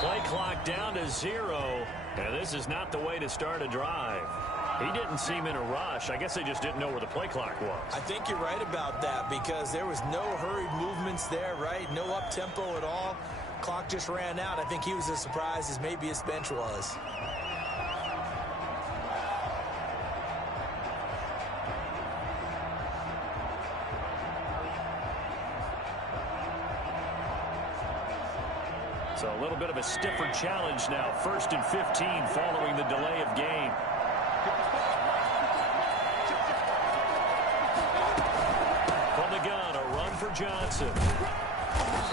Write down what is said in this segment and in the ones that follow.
Play clock down to 0, and this is not the way to start a drive. He didn't seem in a rush. I guess they just didn't know where the play clock was. I think you're right about that because there was no hurried movements there, right? No up-tempo at all. Clock just ran out. I think he was as surprised as maybe his bench was. So a little bit of a stiffer challenge now. 1st and 15 following the delay of game. From the gun, a run for Johnson.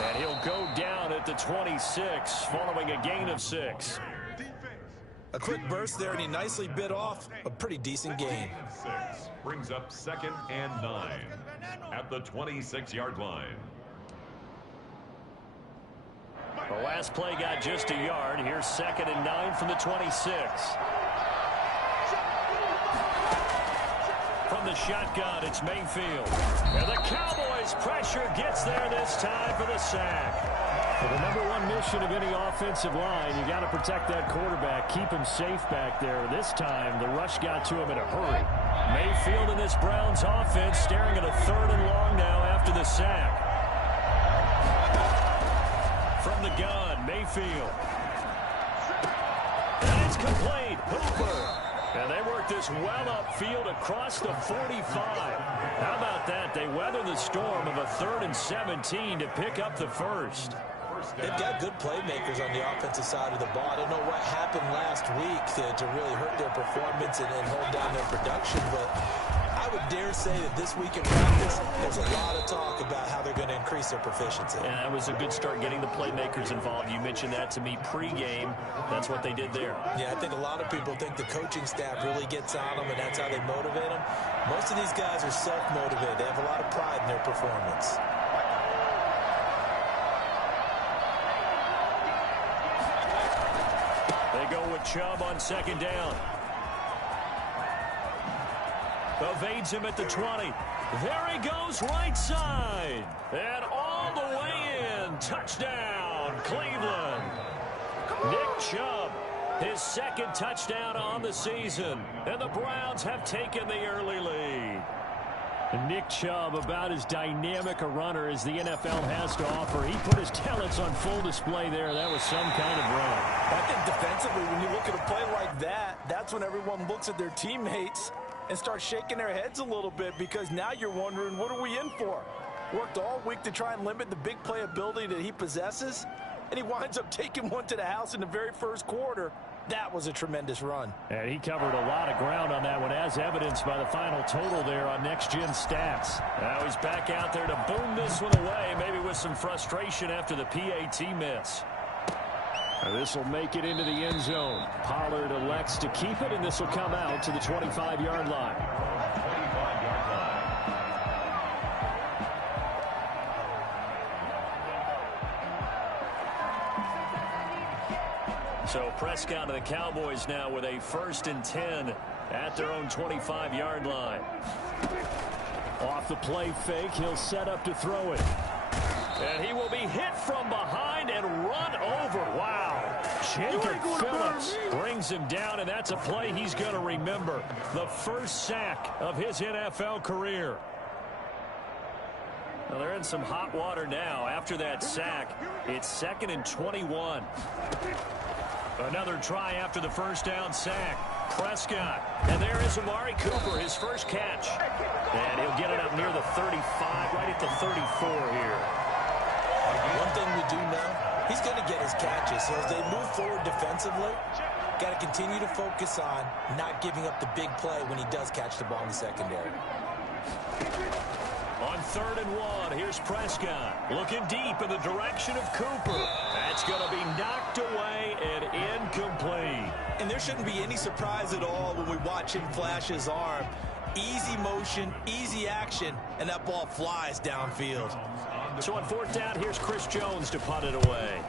And he'll go down at the 26 following a gain of 6. A quick burst there, and he nicely bit off a pretty decent gain. 6 brings up 2nd and 9 at the 26-yard line. The last play got just a yard. Here's 2nd and 9 from the 26. From the shotgun, it's Mayfield. And the Cowboys' pressure gets there this time for the sack. For the #1 mission of any offensive line, you got to protect that quarterback, keep him safe back there. This time, the rush got to him in a hurry. Mayfield in this Browns offense staring at a 3rd and long now after the sack. From the gun, Mayfield. And it's complete. Hooper. And they work this well upfield across the 45. How about that? They weather the storm of a 3rd and 17 to pick up the first. They've got good playmakers on the offensive side of the ball. I don't know what happened last week to really hurt their performance and hold down their production, but I would dare say that this week in practice, there's a lot of talk about how they're going to increase their proficiency. And that was a good start getting the playmakers involved. You mentioned that to me pregame. That's what they did there. Yeah, I think a lot of people think the coaching staff really gets on them, and that's how they motivate them. Most of these guys are self-motivated. They have a lot of pride in their performance. They go with Chubb on 2nd down. Evades him at the 20. There he goes, right side. And all the way in. Touchdown, Cleveland. Nick Chubb, his 2nd touchdown on the season. And the Browns have taken the early lead. Nick Chubb, about as dynamic a runner as the NFL has to offer. He put his talents on full display there. That was some kind of run. I think defensively, when you look at a play like that, that's when everyone looks at their teammates and start shaking their heads a little bit, because now you're wondering, what are we in for? Worked all week to try and limit the big play ability that he possesses, and he winds up taking one to the house in the very first quarter. That was a tremendous run. And he covered a lot of ground on that one, as evidenced by the final total there on Next Gen Stats. Now he's back out there to boom this one away, maybe with some frustration after the PAT miss. This will make it into the end zone. Pollard elects to keep it, and this will come out to the 25-yard line. So Prescott and the Cowboys now with a 1st and 10 at their own 25-yard line. Off the play fake, he'll set up to throw it. And he will be hit from behind and run over. Wow. Jacob Phillips brings him down, and that's a play he's going to remember. The first sack of his NFL career. Well, they're in some hot water now. After that sack, it's 2nd and 21. Another try after the first down sack. Prescott. And there is Amari Cooper, his first catch. And he'll get it up near the 35, right at the 34 here. One thing we do know, he's going to get his catches. So as they move forward defensively, got to continue to focus on not giving up the big play when he does catch the ball in the secondary. On 3rd and 1, here's Prescott looking deep in the direction of Cooper. That's going to be knocked away and incomplete. And there shouldn't be any surprise at all when we watch him flash his arm. Easy motion, easy action, and that ball flies downfield. So on 4th down, here's Chris Jones to punt it away.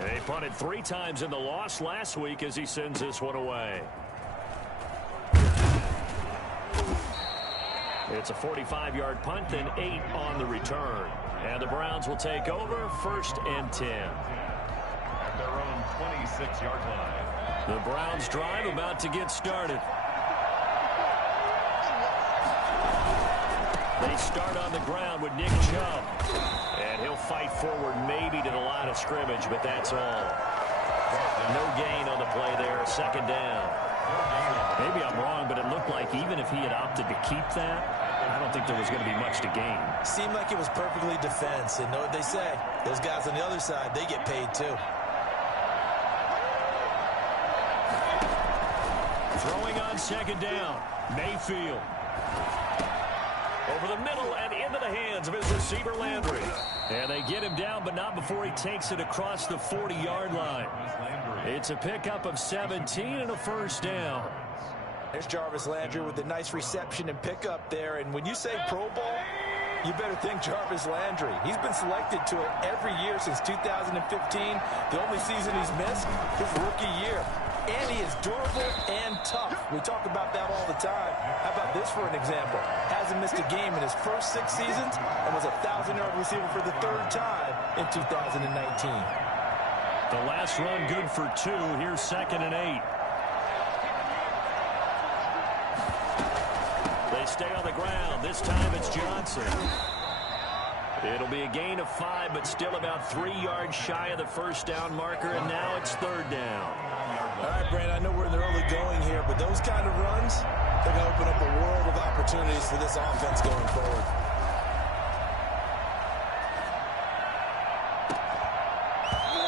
They punted 3 times in the loss last week as he sends this one away. It's a 45-yard punt, then 8 on the return. And the Browns will take over, 1st and 10. at their own 26-yard line. The Browns drive about to get started. They start on the ground with Nick Chubb. And he'll fight forward maybe to the line of scrimmage, but that's all. No gain on the play there, second down. Maybe I'm wrong, but it looked like even if he had opted to keep that, I don't think there was going to be much to gain. Seemed like it was perfectly defense. And know what they say? Those guys on the other side, they get paid too. Throwing on second down, Mayfield. Over the middle and into the hands of his receiver, Landry. And they get him down, but not before he takes it across the 40-yard line. It's a pickup of 17 and a first down. There's Jarvis Landry with a nice reception and pickup there. And when you say Pro Bowl, you better think Jarvis Landry. He's been selected to it every year since 2015. The only season he's missed, his rookie year. And he is durable and tough. We talk about that all the time. How about this for an example? Hasn't missed a game in his first 6 seasons and was a 1,000-yard receiver for the 3rd time in 2019. The last run good for 2. Here's 2nd and 8. They stay on the ground. This time it's Johnson. It'll be a gain of 5, but still about 3 yards shy of the first down marker, and now it's 3rd down. All right, Brandon, I know we're in the early going here, but those kind of runs, they're going to open up a world of opportunities for this offense going forward.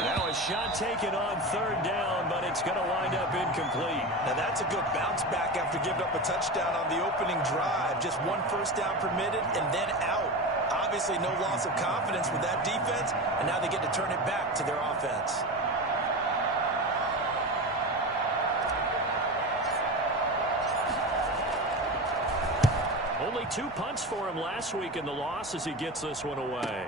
Now a shot taken on 3rd down, but it's going to wind up incomplete. Now that's a good bounce back after giving up a touchdown on the opening drive. Just 1 first down permitted and then out. Obviously no loss of confidence with that defense, and now they get to turn it back to their offense. Only 2 punts for him last week in the loss as he gets this one away.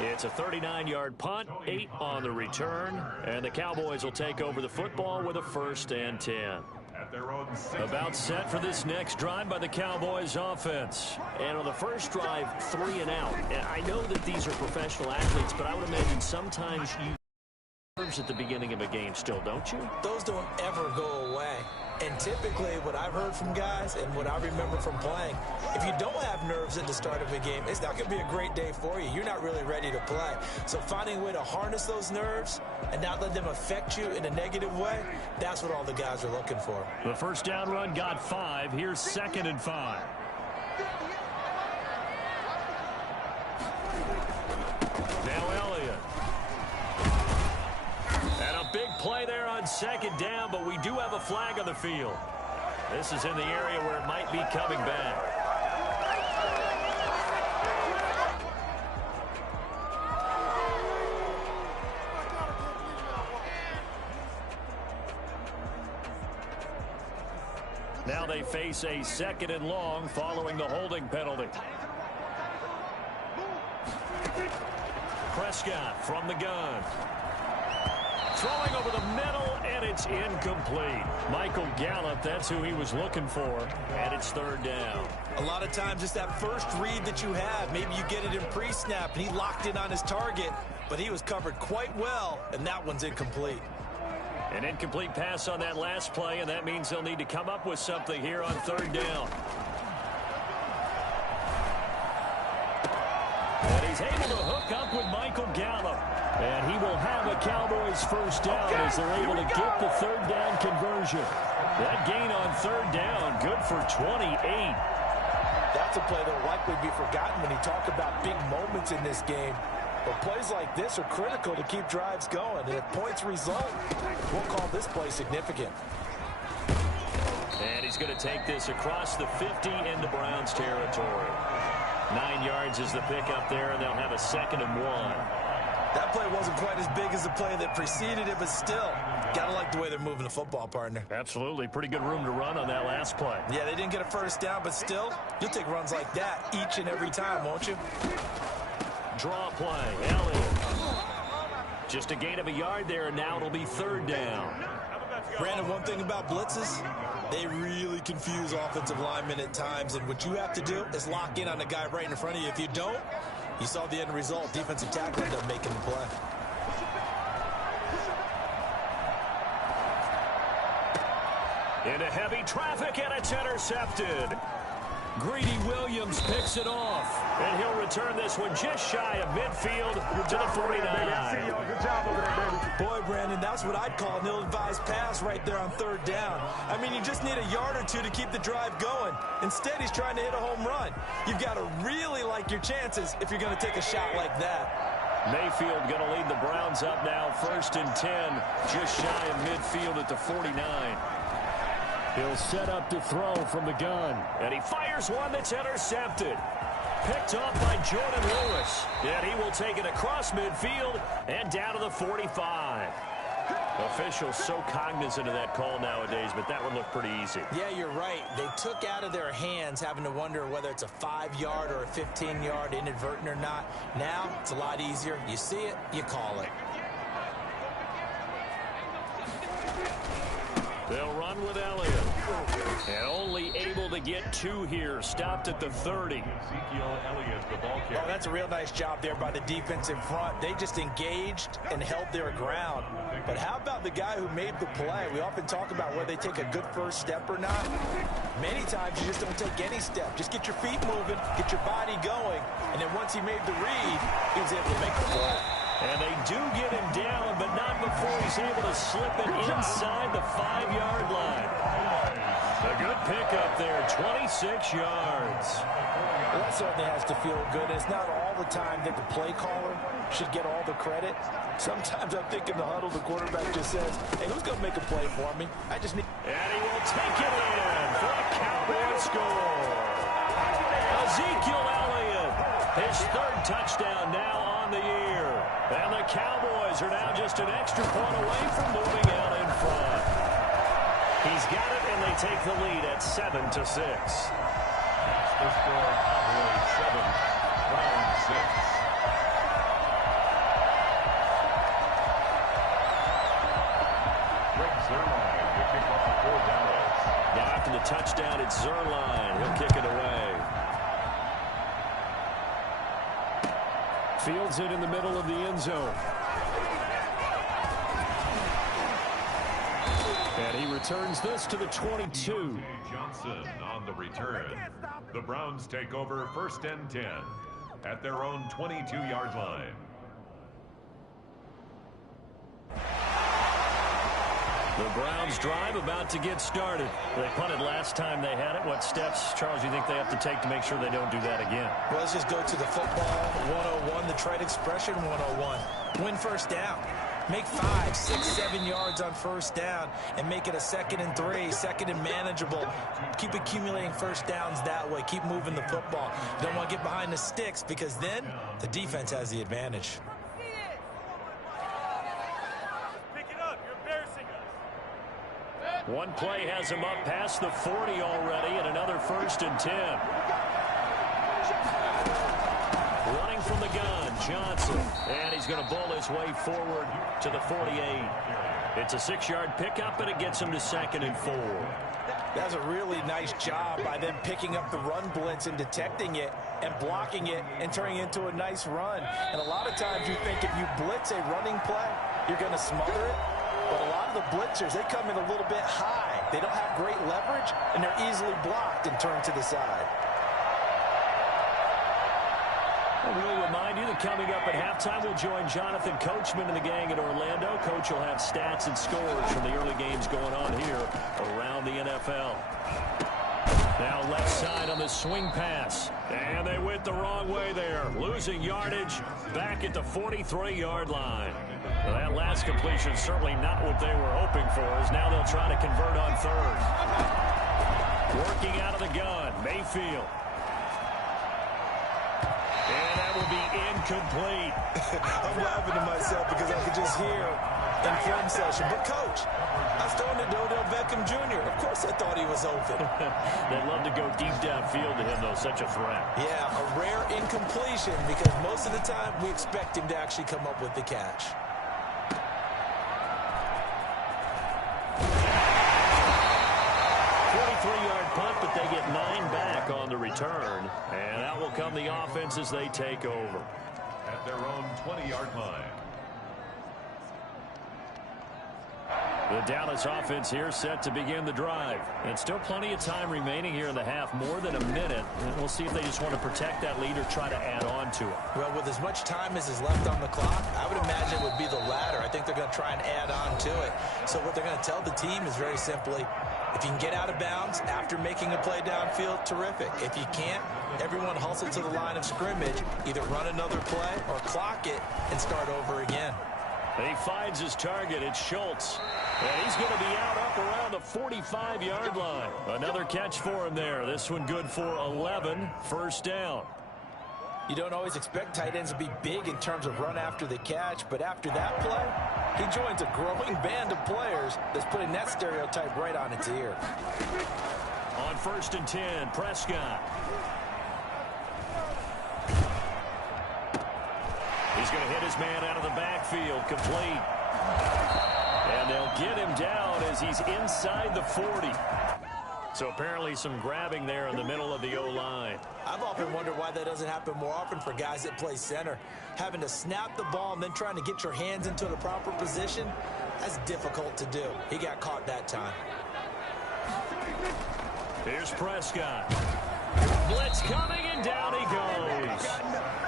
It's a 39-yard punt, 8 on the return, and the Cowboys will take over the football with a 1st and 10. About set for this next drive by the Cowboys offense. And on the first drive, 3 and out. And I know that these are professional athletes, but I would imagine sometimes you nerves at the beginning of a game still, don't you? Those don't ever go away. And typically what I've heard from guys and what I remember from playing, if you don't have nerves at the start of a game, it's not going to be a great day for you. You're not really ready to play. So finding a way to harness those nerves and not let them affect you in a negative way, that's what all the guys are looking for. The first down run got 5. Here's 2nd and 5. Now Elliott. And a big play there on 2nd down, but we do have a flag on the field. This is in the area where it might be coming back. Now they face a 2nd and long following the holding penalty. Prescott from the gun. Throwing over the middle, and it's incomplete. Michael Gallup, that's who he was looking for, and it's 3rd down. A lot of times it's that first read that you have. Maybe you get it in pre-snap, and he locked in on his target, but he was covered quite well, and that one's incomplete. An incomplete pass on that last play, and that means they'll need to come up with something here on 3rd down. And he's able to hook up with Michael Gallup. And he will have a Cowboys first down as they're able to get the 3rd down conversion. That gain on 3rd down, good for 28. That's a play that will likely be forgotten when you talk about big moments in this game. But plays like this are critical to keep drives going. And if points result, we'll call this play significant. And he's going to take this across the 50 into Browns territory. 9 yards is the pickup there, and they'll have a 2nd and 1. That play wasn't quite as big as the play that preceded it, but still, gotta like the way they're moving the football, partner. Absolutely. Pretty good room to run on that last play. Yeah, they didn't get a first down, but still, you'll take runs like that each and every time, won't you? Draw play. Elliott. Just a gain of a yard there, and now it'll be 3rd down. Brandon, one thing about blitzes, they really confuse offensive linemen at times, and what you have to do is lock in on the guy right in front of you. If you don't, You saw the end result. Defensive tackle ended up making the play. Into heavy traffic, and it's intercepted. Greedy Williams picks it off, and he'll return this one just shy of midfield to the 49. Good job over there, baby. Boy, Brandon, that's what I'd call an ill-advised pass right there on third down. I mean, you just need a yard or two to keep the drive going. Instead, he's trying to hit a home run. You've got to really like your chances if you're going to take a shot like that. Mayfield going to lead the Browns up now, 1st and 10, just shy of midfield at the 49. He'll set up to throw from the gun. And he fires one that's intercepted. Picked off by Jordan Lewis. And he will take it across midfield and down to the 45. Officials so cognizant of that call nowadays, but that one looked pretty easy. Yeah, you're right. They took out of their hands having to wonder whether it's a 5-yard or a 15-yard inadvertent or not. Now, it's a lot easier. You see it, you call it. They'll run with Elliott. And only able to get 2 here. Stopped at the 30. Ezekiel Elliott, the ball carrier. Oh, that's a real nice job there by the defense in front. They just engaged and held their ground. But how about the guy who made the play? We often talk about whether they take a good first step or not. Many times you just don't take any step. Just get your feet moving, get your body going. And then once he made the read, he was able to make the play. And they do get him down, but not before he's able to slip it inside the 5-yard line. A good pickup there, 26 yards. Well, that certainly has to feel good. It's not all the time that the play caller should get all the credit. Sometimes I think in the huddle, the quarterback just says, hey, who's going to make a play for me? I just need... And he will take it in for a Cowboy score. Ezekiel Elliott, his 3rd touchdown now on the year. And the Cowboys are now just an extra point away from moving out in front. He's got it, and they take the lead at 7-6. The score, Cowboys 7, Browns 6. Greg Zerline, the kickoff for Dallas. Now after the touchdown, it's Zerline. He'll kick it away. Fields it in the middle of the end zone. And he returns this to the 22. Johnson on the return. The Browns take over 1st and 10 at their own 22-yard line. The Browns drive about to get started. They punted last time they had it. What steps, Charles, you think they have to take to make sure they don't do that again? Well, let's just go to the football 101, the trade expression 101. Win first down. Make 5, 6, 7 yards on first down and make it a 2nd and 3, 2nd and manageable. Keep accumulating first downs that way. Keep moving the football. You don't want to get behind the sticks because then the defense has the advantage. One play has him up past the 40 already, and another 1st and 10. Running from the gun, Johnson. And he's going to bowl his way forward to the 48. It's a 6-yard pickup, and it gets him to 2nd and 4. That's a really nice job by them picking up the run blitz and detecting it and blocking it and turning it into a nice run. And a lot of times you think if you blitz a running play, you're going to smother it. But a lot of the blitzers, they come in a little bit high. They don't have great leverage, and they're easily blocked and turned to the side. And we'll remind you that coming up at halftime, we'll join Jonathan Coachman and the gang in Orlando. Coach will have stats and scores from the early games going on here around the NFL. Now left side on the swing pass. And they went the wrong way there. Losing yardage back at the 43-yard line. Well, that last completion certainly not what they were hoping for, as now they'll try to convert on 3rd. Working out of the gun, Mayfield. And that will be incomplete. I'm laughing to myself because I could just hear in film session. But, Coach, I was throwing to Odell Beckham Jr. Of course I thought he was open. They'd love to go deep downfield to him, though. Such a threat. Yeah, a rare incompletion because most of the time we expect him to actually come up with the catch. 43-yard punt, but they get 9 back on the return. return, and that will come the offense as they take over. At their own 20-yard line. The Dallas offense here set to begin the drive. And still plenty of time remaining here in the half, more than a minute. And we'll see if they just want to protect that lead or try to add on to it. Well, with as much time as is left on the clock, I would imagine it would be the latter. I think they're going to try and add on to it. So what they're going to tell the team is very simply, if you can get out of bounds after making a play downfield, terrific. If you can't, everyone hustle to the line of scrimmage, either run another play or clock it and start over again. He finds his target. It's Schultz. And he's going to be out up around the 45-yard line. Another catch for him there. This one good for 11. First down. You don't always expect tight ends to be big in terms of run after the catch, but after that play, he joins a growing band of players that's putting that stereotype right on its ear. On 1st and 10, Prescott. He's going to hit his man out of the backfield, complete. And they'll get him down as he's inside the 40. So apparently some grabbing there in the middle of the O-line. I've often wondered why that doesn't happen more often for guys that play center. Having to snap the ball and then trying to get your hands into the proper position, that's difficult to do. He got caught that time. Here's Prescott. Blitz coming, and down he goes.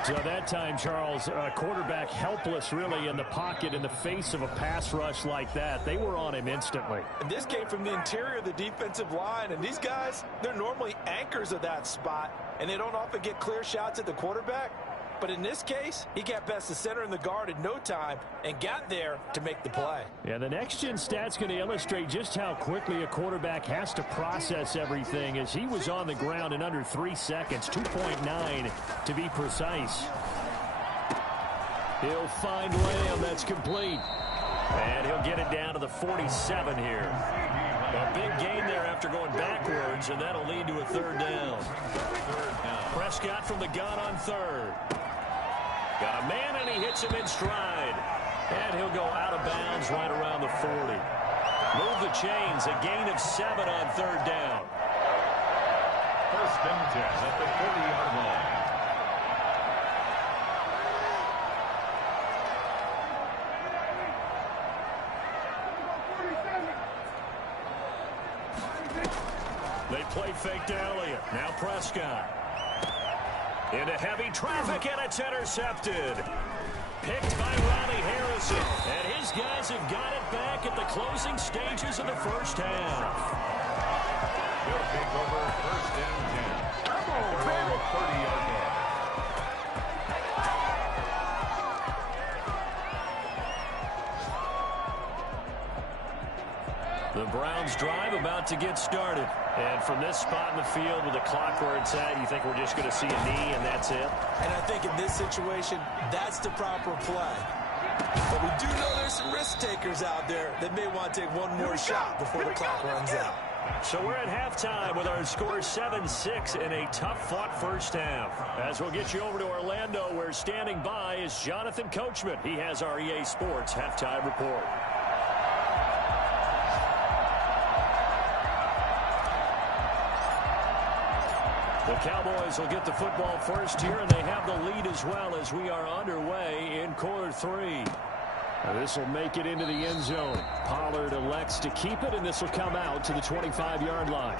So that time, Charles, quarterback helpless really in the pocket in the face of a pass rush like that. They were on him instantly. And this came from the interior of the defensive line. And these guys, they're normally anchors of that spot. And they don't often get clear shots at the quarterback. But in this case, he got past the center and the guard in no time and got there to make the play. Yeah, the next-gen stat's going to illustrate just how quickly a quarterback has to process everything, as he was on the ground in under 3 seconds, 2.9 to be precise. He'll find Lamb. That's complete. And he'll get it down to the 47 here. A big gain there after going backwards, and that'll lead to a third down. Prescott from the gun on third. Got a man, and he hits him in stride. And he'll go out of bounds right around the 40. Move the chains, a gain of 7 on third down. 1st and 10 at the 40-yard line. They play fake to Elliott. Now Prescott. Into heavy traffic, and it's intercepted. Picked by Ronnie Harrison. And his guys have got it back at the closing stages of the first half. They'll take over 1st and 10. At their own 30-yard line. The Browns drive about to get started. And from this spot in the field with the clock where it's at, you think we're just going to see a knee and that's it? And I think in this situation, that's the proper play. But we do know there's some risk takers out there that may want to take one more shot before the clock runs out. So we're at halftime with our score 7-6 in a tough-fought first half. As we'll get you over to Orlando, where standing by is Jonathan Coachman. He has our EA Sports halftime report. The Cowboys will get the football first here, and they have the lead as well as we are underway in quarter 3. This will make it into the end zone. Pollard elects to keep it, and this will come out to the 25-yard line.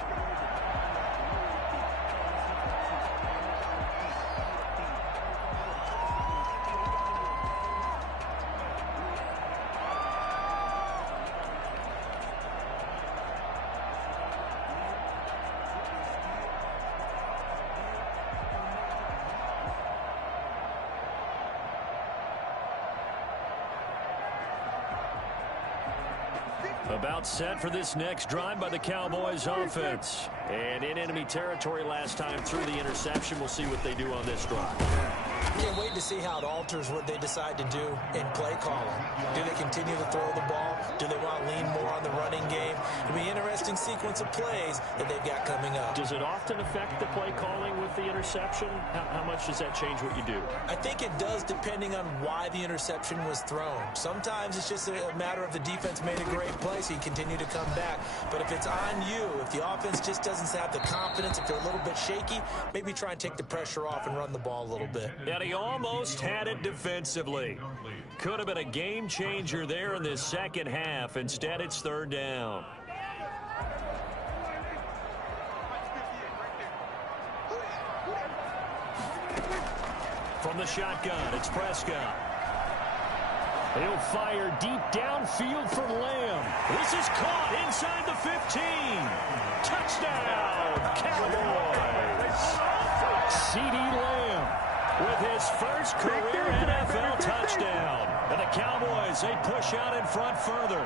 About set for this next drive by the Cowboys offense. And in enemy territory last time through the interception. We'll see what they do on this drive. Can't wait to see how it alters what they decide to do in play calling. Do they continue to throw the ball? Do they want to lean more on the running game? It'll be an interesting sequence of plays that they've got coming up. Does it often affect the play calling with the interception? How much does that change what you do? I think it does, depending on why the interception was thrown. Sometimes it's just a matter of the defense made a great play, so you continue to come back. But if it's on you, if the offense just doesn't have the confidence, if they're a little bit shaky, maybe try and take the pressure off and run the ball a little bit. And he almost had it defensively. Could have been a game changer there in this second half. Instead, it's third down. From the shotgun, it's Prescott. He'll fire deep downfield for Lamb. This is caught inside the 15. Touchdown, Cowboys. CeeDee Lamb with his first career NFL touchdown. And the Cowboys, they push out in front further.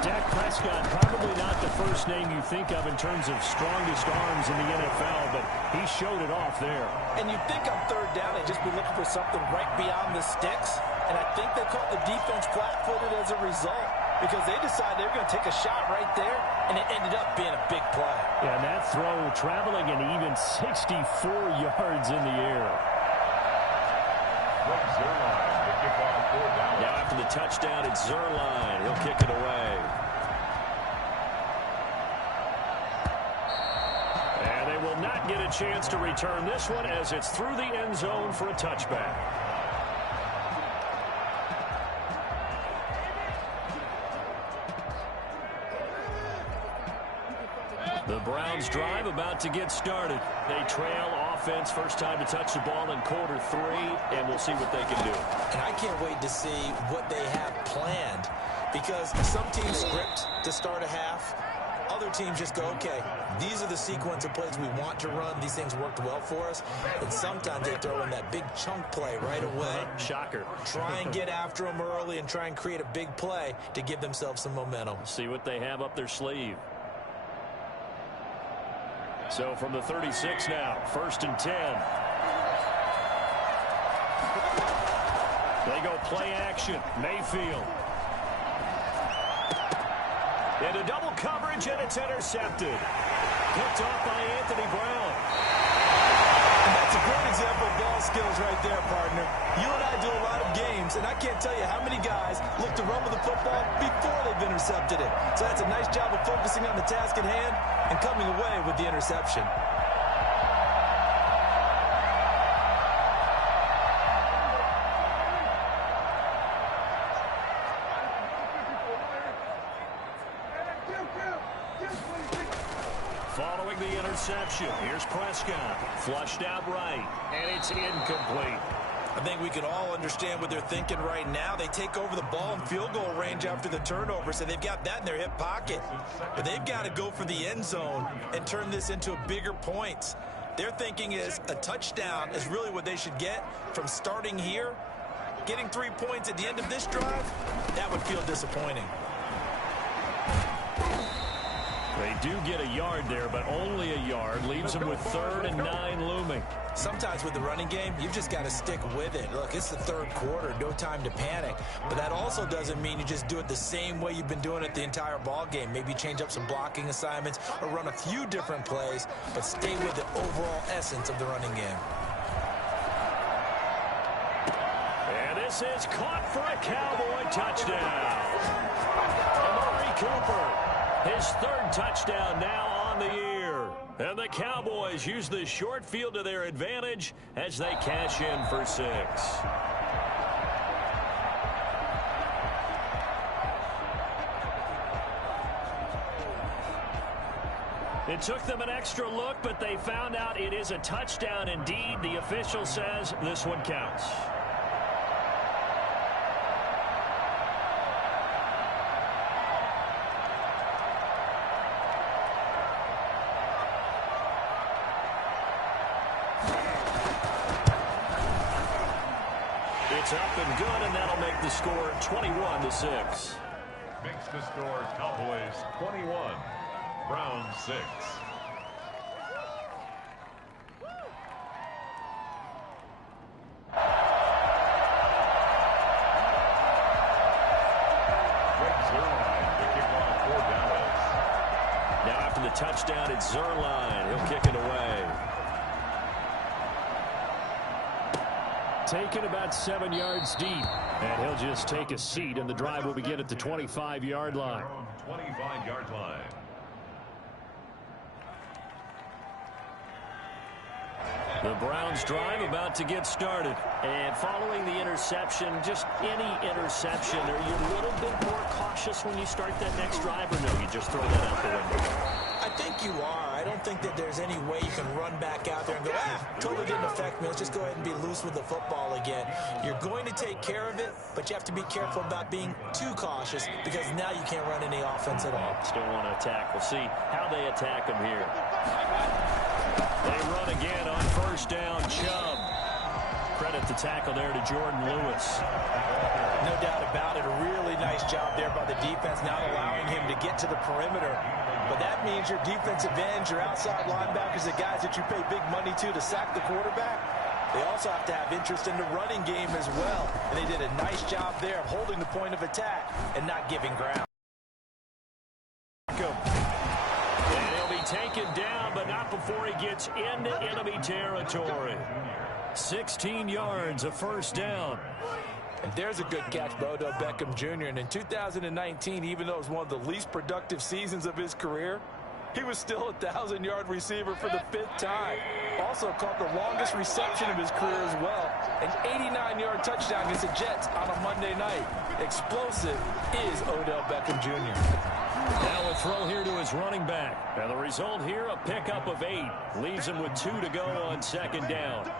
Dak Prescott, probably not the first name you think of in terms of strongest arms in the NFL, but he showed it off there. And you think on third down, they'd just be looking for something right beyond the sticks. And I think they caught the defense flat-footed as a result because they decided they were going to take a shot right there, and it ended up being a big play. Yeah, and that throw traveling an even 64 yards in the air. Now after the touchdown, it's Zerline. He'll kick it away. And they will not get a chance to return this one as it's through the end zone for a touchback. The Browns drive about to get started. They trail offense, first time to touch the ball in quarter 3, and we'll see what they can do. And I can't wait to see what they have planned because some teams script to start a half. Other teams just go, okay, these are the sequence of plays we want to run. These things worked well for us. And sometimes they throw in that big chunk play right away. Shocker. Try and get after them early and try and create a big play to give themselves some momentum. See what they have up their sleeve. So from the 36 now, 1st and 10. They go play action. Mayfield. Into double coverage, and it's intercepted. Picked off by Anthony Brown. And that's a great example of ball skills right there, partner. You and I do a lot of games, and I can't tell you how many guys look to run with the football before they've intercepted it. So that's a nice job of focusing on the task at hand and coming away with the interception. Following the interception, here's Prescott. Flushed out right, and it's incomplete. I think we can all understand what they're thinking right now. They take over the ball in field goal range after the turnover, so they've got that in their hip pocket. But they've got to go for the end zone and turn this into a bigger points. Their thinking is a touchdown is really what they should get from starting here. Getting 3 points at the end of this drive, that would feel disappointing. They do get a yard there, but only a yard. Leaves them with 3rd and 9 looming. Sometimes with the running game, you've just got to stick with it. Look, it's the 3rd quarter, no time to panic. But that also doesn't mean you just do it the same way you've been doing it the entire ball game. Maybe change up some blocking assignments or run a few different plays, but stay with the overall essence of the running game. And this is caught for a Cowboy touchdown. Amari Cooper. His 3rd touchdown now on the year. And the Cowboys use the short field to their advantage as they cash in for 6. It took them an extra look, but they found out it is a touchdown indeed. The official says this one counts. It's up and good, and that'll make the score 21-6. Makes the score Cowboys 21, Browns 6. touchdown at Zerline. He'll kick it away. Taken about 7 yards deep. And he'll just take a seat, and the drive will begin at the 25-yard line. 25-yard line. The Browns drive about to get started. And following the interception, just any interception, are you a little bit more cautious when you start that next drive, or no, you just throw that out the window? I think you are. I don't think that there's any way you can run back out there and go, totally didn't affect me. Let's just go ahead and be loose with the football again. You're going to take care of it, but you have to be careful about being too cautious because now you can't run any offense at all. Still want to attack. We'll see how they attack him here. They run again on first down. Chubb. Credit the tackle there to Jordan Lewis. No doubt about it. A really nice job there by the defense, not allowing him to get to the perimeter. But that means your defensive ends, your outside linebackers, the guys that you pay big money to sack the quarterback, they also have to have interest in the running game as well. And they did a nice job there of holding the point of attack and not giving ground. And he'll be taken down, but not before he gets into enemy territory. 16 yards, a first down. And there's a good catch by Odell Beckham Jr. And in 2019, even though it was one of the least productive seasons of his career, he was still a 1,000-yard receiver for the 5th time. Also caught the longest reception of his career as well. An 89-yard touchdown against the Jets on a Monday night. Explosive is Odell Beckham Jr. Now a throw here to his running back. And the result here, a pickup of 8. Leaves him with 2 to go on second down.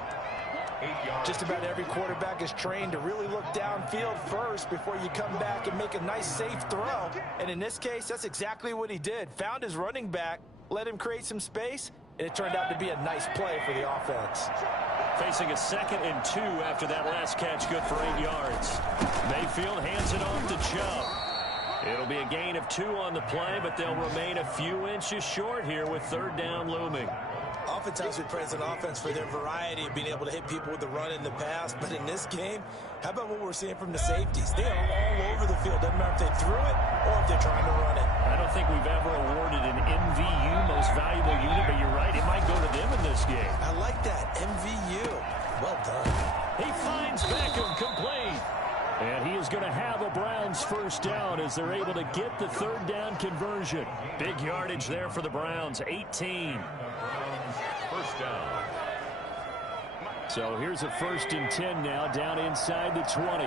Just about every quarterback is trained to really look downfield first before you come back and make a nice, safe throw. And in this case, that's exactly what he did. Found his running back, let him create some space, and it turned out to be a nice play for the offense. Facing a 2nd and 2 after that last catch, good for 8 yards. Mayfield hands it off to Chubb. It'll be a gain of 2 on the play, but they'll remain a few inches short here with 3rd down looming. Oftentimes we praise an offense for their variety of being able to hit people with the run in the pass, but in this game, how about what we're seeing from the safeties? They are all over the field. Doesn't matter if they threw it or if they're trying to run it. I don't think we've ever awarded an MVU, most valuable unit, but you're right, it might go to them in this game. I like that, MVU. Well done. He finds Beckham complete. And he is going to have a Browns first down as they're able to get the 3rd down conversion. Big yardage there for the Browns, 18. First down. So here's a 1st and 10 now, down inside the 20.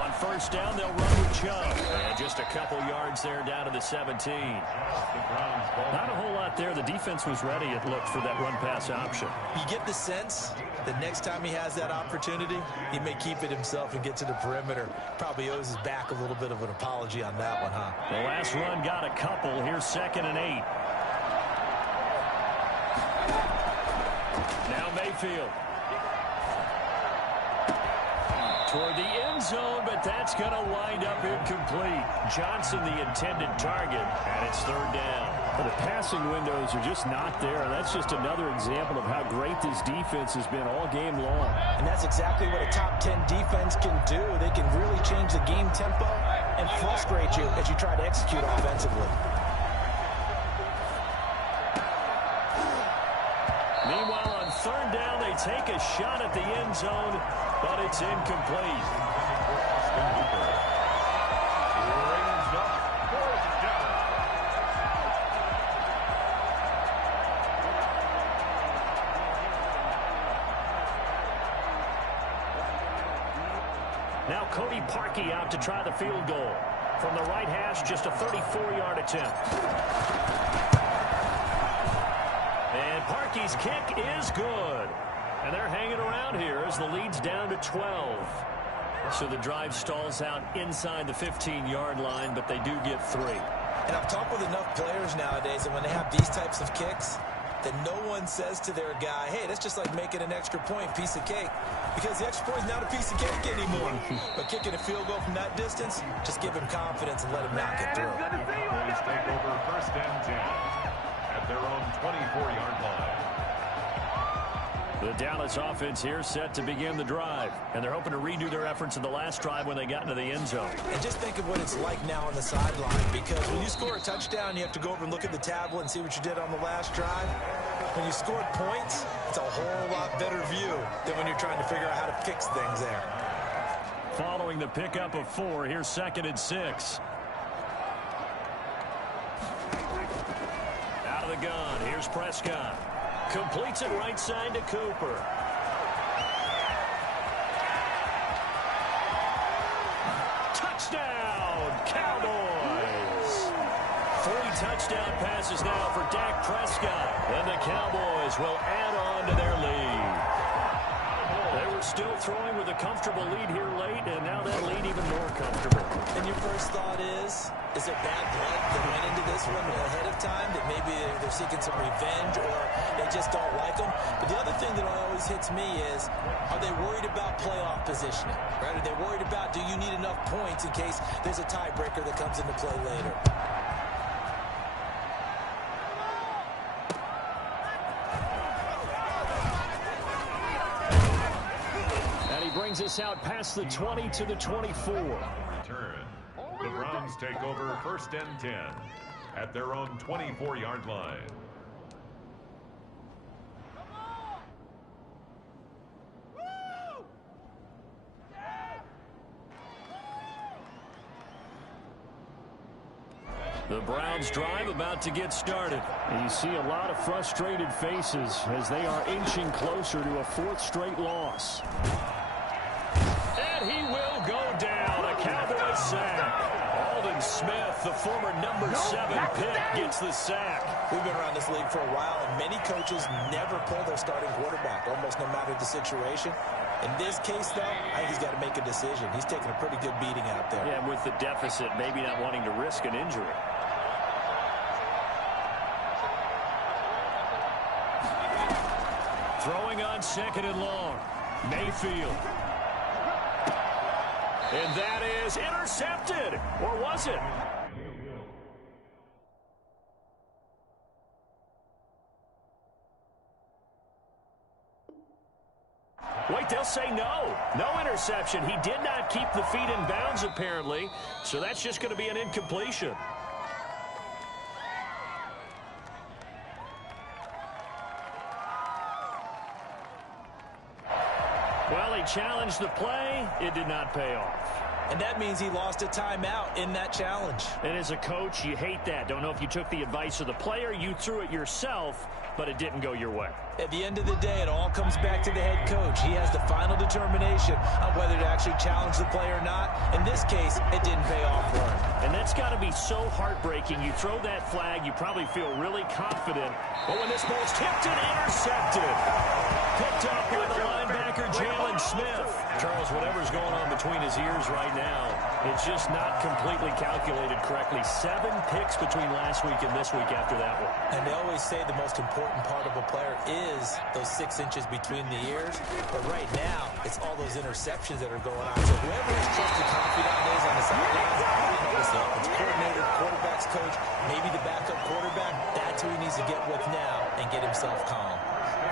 On first down, they'll run with Chubb. And just a couple yards there down to the 17. Not a whole lot there. The defense was ready, it looked, for that run-pass option. You get the sense that next time he has that opportunity, he may keep it himself and get to the perimeter. Probably owes his back a little bit of an apology on that one, huh? The last run got a couple. Here's 2nd and 8. Now Mayfield. Toward the end zone, but that's going to wind up incomplete. Johnson, the intended target, and it's 3rd down. The passing windows are just not there. That's just another example of how great this defense has been all game long. And that's exactly what a top 10 defense can do. They can really change the game tempo and frustrate you as you try to execute offensively. Meanwhile, on 3rd down, they take a shot at the end zone, but it's incomplete. Now Cody Parkey out to try the field goal. From the right hash, just a 34-yard attempt. And Parkey's kick is good. And they're hanging around here as the lead's down to 12. So the drive stalls out inside the 15-yard line, but they do get 3. And I've talked with enough players nowadays, and when they have these types of kicks, that no one says to their guy, hey, that's just like making an extra point, piece of cake. Because the extra point is not a piece of cake anymore. But kicking a field goal from that distance, just give him confidence and let him knock it through. Browns take over 1st and 10 at their own 24-yard line. The Dallas offense here set to begin the drive. And they're hoping to redo their efforts in the last drive when they got into the end zone. And just think of what it's like now on the sideline, because when you score a touchdown, you have to go over and look at the tablet and see what you did on the last drive. When you scored points, it's a whole lot better view than when you're trying to figure out how to fix things there. Following the pickup of 4, here's 2nd and 6. Out of the gun, here's Prescott. Completes it right side to Cooper. Touchdown, Cowboys! 3 touchdown passes now for Dak Prescott. And the Cowboys will add on to their lead. They were still throwing with a comfortable lead here late, and now that lead even more comfortable. And your first thought is there bad blood that went into this one ahead of time, that maybe they're seeking some revenge or they just don't like them? But the other thing that always hits me is, are they worried about playoff positioning? Right? Are they worried about, do you need enough points in case there's a tiebreaker that comes into play later? Brings us out past the 20 to the 24. Return. The Browns take over 1st and 10 at their own 24-yard line. The Browns drive about to get started. And you see a lot of frustrated faces as they are inching closer to a 4th straight loss. And he will go down. A Cowboys sack. Aldon Smith, the former number 7 pick, gets the sack. We've been around this league for a while, and many coaches never pull their starting quarterback, almost no matter the situation. In this case, though, I think he's got to make a decision. He's taking a pretty good beating out there. Yeah, with the deficit, maybe not wanting to risk an injury. Throwing on 2nd and long. Mayfield. And that is intercepted. Or was it? Wait, they'll say no. No interception. He did not keep the feet in bounds, apparently. So that's just going to be an incompletion. Well, he challenged the play. It did not pay off. And that means he lost a timeout in that challenge. And as a coach, you hate that. Don't know if you took the advice of the player, you threw it yourself, but it didn't go your way. At the end of the day, it all comes back to the head coach. He has the final determination on whether to actually challenge the play or not. In this case, it didn't pay off for him. And that's got to be so heartbreaking. You throw that flag, you probably feel really confident. But when this ball's tipped and intercepted, picked up by the linebacker, Jalen Smith. Charles, whatever's going on between his ears right now, it's just not completely calculated correctly. 7 picks between last week and this week after that one. And they always say the most important part of a player is those 6 inches between the ears. But right now, it's all those interceptions that are going on. So whoever his trusted confidant is on the sidelines, it's the offense coordinator, quarterback's coach, maybe the backup quarterback, that's who he needs to get with now and get himself calm.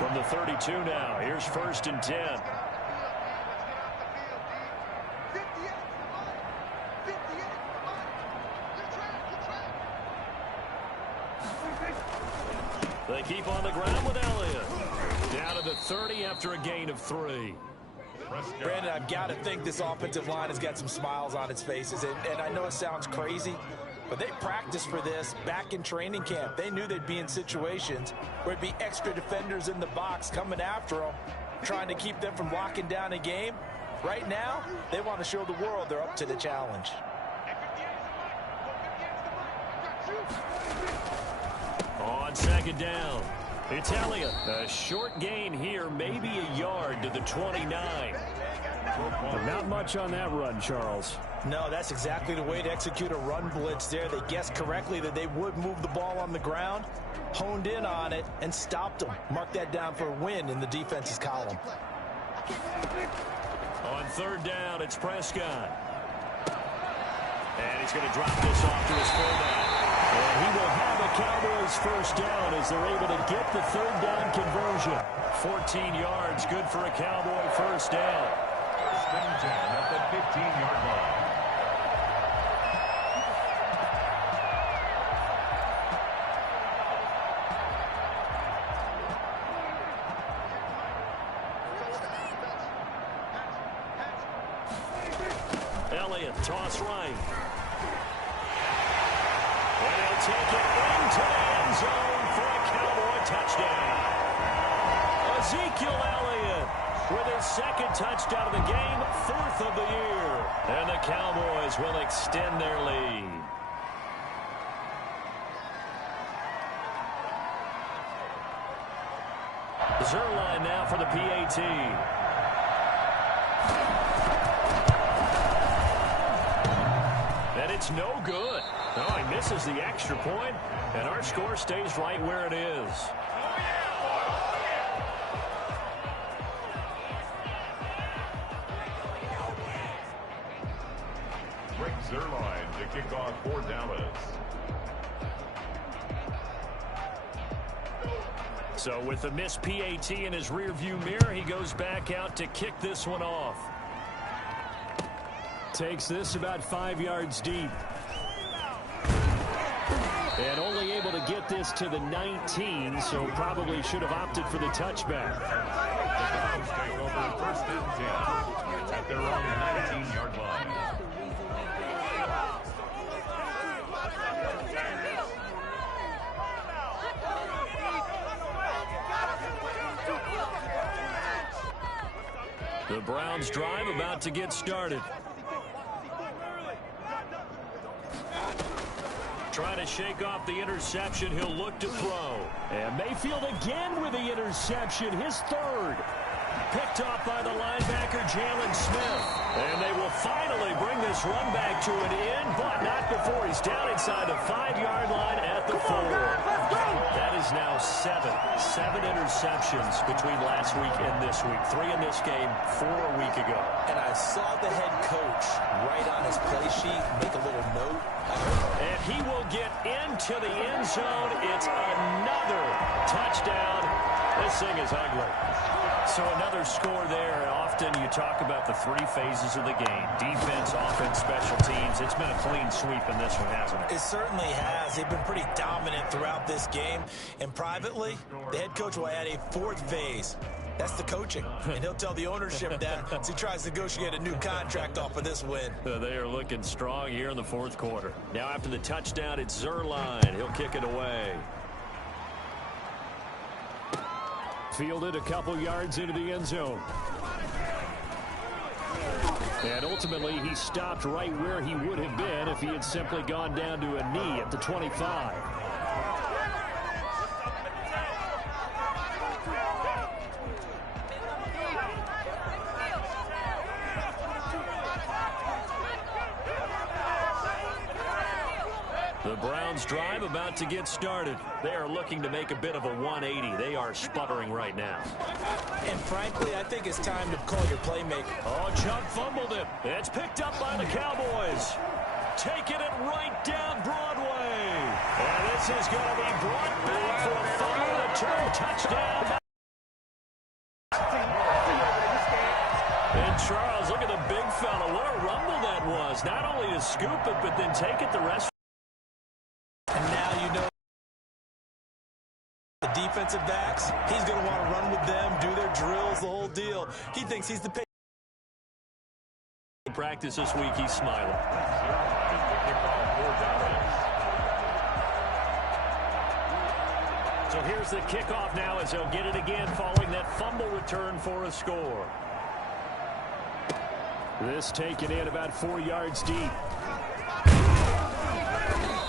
From the 32 now, here's 1st and 10. They keep on the ground with Elliott. Down to the 30 after a gain of 3. Brandon, I've got to think this offensive line has got some smiles on its faces. And I know it sounds crazy, but they practiced for this back in training camp. They knew they'd be in situations where it'd be extra defenders in the box coming after them, trying to keep them from locking down a game. Right now, they want to show the world they're up to the challenge. On 2nd down, it's Elliott. A short gain here, maybe a yard to the 29. Not much on that run, Charles. No, that's exactly the way to execute a run blitz there. They guessed correctly that they would move the ball on the ground, honed in on it, and stopped them. Mark that down for a win in the defense's column. On 3rd down, it's Prescott. And he's going to drop this off to his fullback. And he will have a Cowboys first down as they're able to get the third down conversion. 14 yards, good for a Cowboy first down. First and 10 at the 15-yard line. Toss right. And he'll take it into the end zone for a Cowboy touchdown. Ezekiel Elliott with his second touchdown of the game, fourth of the year. And the Cowboys will extend their lead. Zerline now for the PAT. It's no good. Oh, he misses the extra point, and our score stays right where it is. Rick Zerline to kick off for Dallas. So with the missed PAT in his rearview mirror, he goes back out to kick this one off. Takes this about 5 yards deep. And only able to get this to the 19, so probably should have opted for the touchback. The Browns take over first and 10 at their own 19-yard line. The Browns drive about to get started. Trying to shake off the interception. He'll look to throw. And Mayfield again with the interception, his third. Picked off by the linebacker, Jalen Smith. And they will finally bring this run back to an end, but not before he's down inside the 5-yard line at the 4. That is now 7 interceptions between last week and this week. 3 in this game, 4 a week ago. And I saw the head coach write on his play sheet, make a little note. And he will get into the end zone. It's another touchdown. This thing is ugly. So another score there. Often you talk about the 3 phases of the game. Defense, offense, special teams. It's been a clean sweep in this one, hasn't it? It certainly has. They've been pretty dominant throughout this game. And privately, the head coach will add a 4th phase. That's the coaching. And he'll tell the ownership that as he tries to negotiate a new contract off of this win. They are looking strong here in the 4th quarter. Now after the touchdown, it's Zerline. He'll kick it away. Fielded a couple yards into the end zone. And ultimately, he stopped right where he would have been if he had simply gone down to a knee at the 25. The Browns drive about to get started. They are looking to make a bit of a 180. They are sputtering right now. And frankly, I think it's time to call your playmaker. Oh, Chubb fumbled it. It's picked up by the Cowboys. Taking it right down Broadway. And this is going to be brought back for a fumble return touchdown. And Charles, look at the big fella. What a rumble that was. Not only to scoop it, but then take it the rest. And now you know the defensive backs, he's going to want to run with them, do their drills, the whole deal. He thinks he's the practice this week. He's smiling. So here's the kickoff now as they'll get it again following that fumble return for a score. This taken in about 4 yards deep.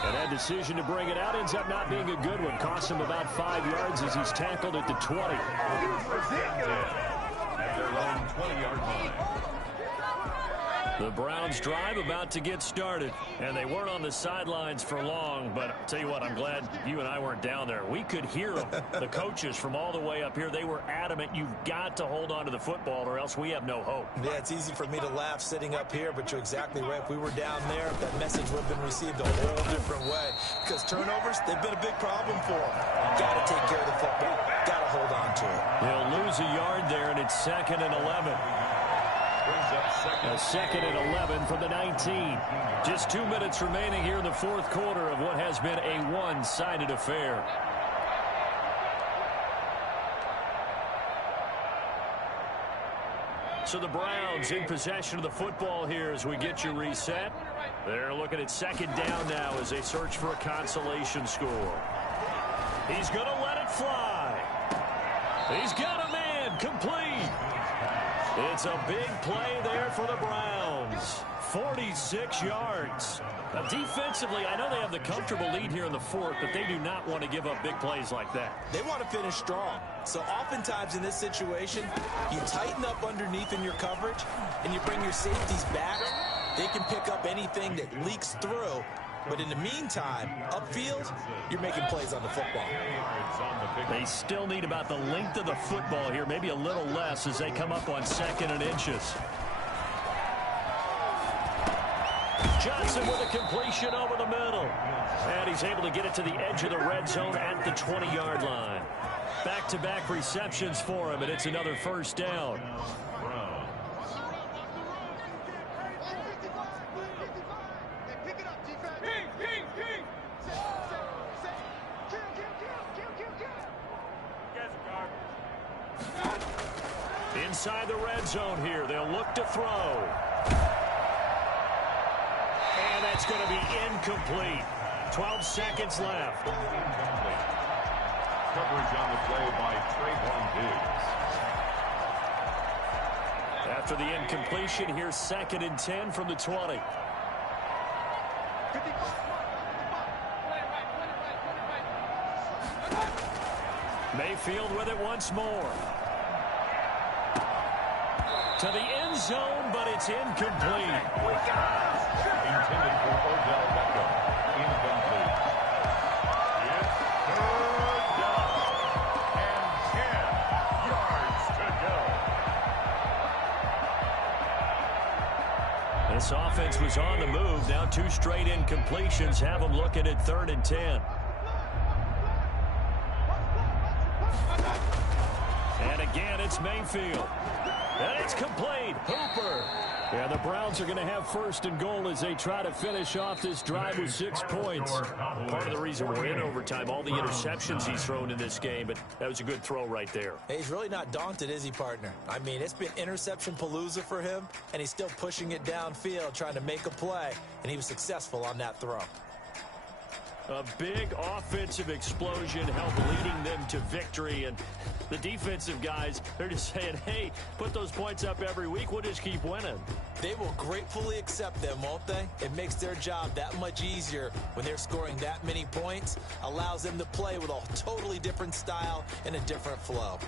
And that decision to bring it out ends up not being a good one. Costs him about 5 yards as he's tackled at the 20. At their own 20-yard line. The Browns drive about to get started, and they weren't on the sidelines for long, but I'll tell you what, I'm glad you and I weren't down there. We could hear them, the coaches from all the way up here. They were adamant, you've got to hold on to the football or else we have no hope. Yeah, it's easy for me to laugh sitting up here, but you're exactly right. If we were down there, that message would have been received a whole different way, because turnovers, they've been a big problem for them. Got to take care of the football. Got to hold on to it. He'll lose a yard there, and it's 2nd and 11. A 2nd and 11 from the 19. Just 2 minutes remaining here in the fourth quarter of what has been a one-sided affair. So the Browns in possession of the football here as we get you reset. They're looking at 2nd down now as they search for a consolation score. He's going to let it fly. He's got a man complete. It's a big play there for the Browns. 46 yards. Now, defensively, I know they have the comfortable lead here in the fourth, but they do not want to give up big plays like that. They want to finish strong. So oftentimes in this situation, you tighten up underneath in your coverage, and you bring your safeties back. They can pick up anything that leaks through. But in the meantime, upfield, you're making plays on the football. They still need about the length of the football here, maybe a little less as they come up on 2nd and inches. Johnson with a completion over the middle. And he's able to get it to the edge of the red zone at the 20-yard line. Back-to-back receptions for him, and it's another first down. Inside the red zone here, they'll look to throw. And that's going to be incomplete. 12 seconds left. Coverage on the play by Trayvon Diggs. After the incompletion, here's 2nd and 10 from the 20. Mayfield with it once more. To the end zone, but it's incomplete. Intended for Odell Beckham. Incomplete. It's 3rd down. And 10 yards to go. This offense was on the move. Now 2 straight incompletions have them looking at 3rd and 10. And again, it's Mayfield. And it's complete. Hooper. Yeah, the Browns are going to have 1st and goal as they try to finish off this drive with 6 points. Part of the reason we're in overtime, all the interceptions he's thrown in this game, but that was a good throw right there. Hey, he's really not daunted, is he, partner? I mean, it's been interception palooza for him, and he's still pushing it downfield, trying to make a play, and he was successful on that throw. A big offensive explosion helped leading them to victory, and the defensive guys, they're just saying, hey, put those points up every week, we'll just keep winning. They will gratefully accept them, won't they? It makes their job that much easier when they're scoring that many points, allows them to play with a totally different style and a different flow.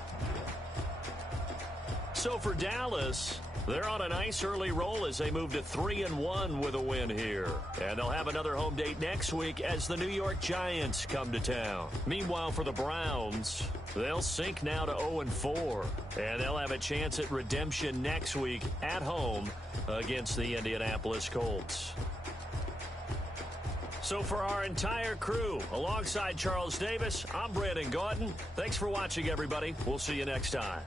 So for Dallas, they're on a nice early roll as they move to 3-1 with a win here. And they'll have another home date next week as the New York Giants come to town. Meanwhile, for the Browns, they'll sink now to 0-4. And they'll have a chance at redemption next week at home against the Indianapolis Colts. So for our entire crew, alongside Charles Davis, I'm Brandon Gaudin. Thanks for watching, everybody. We'll see you next time.